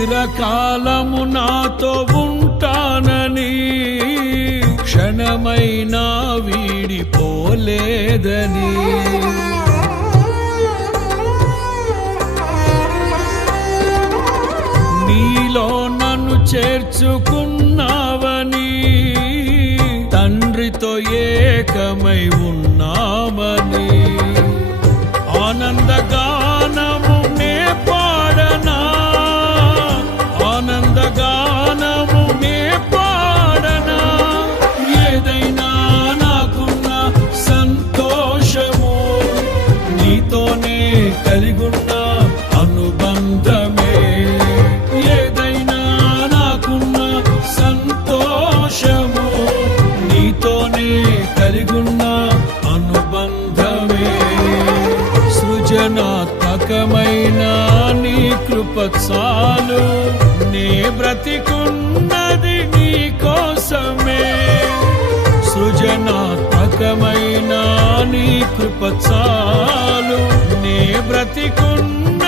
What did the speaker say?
చిరకాలము నాతో ఉంటానని, క్షణమైనా వీడిపోలేదని. నీలో నన్ను చేర్చుకున్నావని, తండ్రితో ఏకమై ఉన్నామని. ఆనందగానము నే పాడనా, ఆనందగానము నే పాడనా. ఏదైనా నాకున్న సంతోషము, నీతోనే కలిగున్న అనుబంధమే. ఏదైనా నాకున్న సంతోషము, నీతోనే కలిగున్న అనుబంధమే. సృజనాత్మకమైన నీ కృప చాలు, నే బ్రతికున్నది నీ కోసమే. సృజనాత్మకమైన నీ కృప చాలు, నే బ్రతికున్న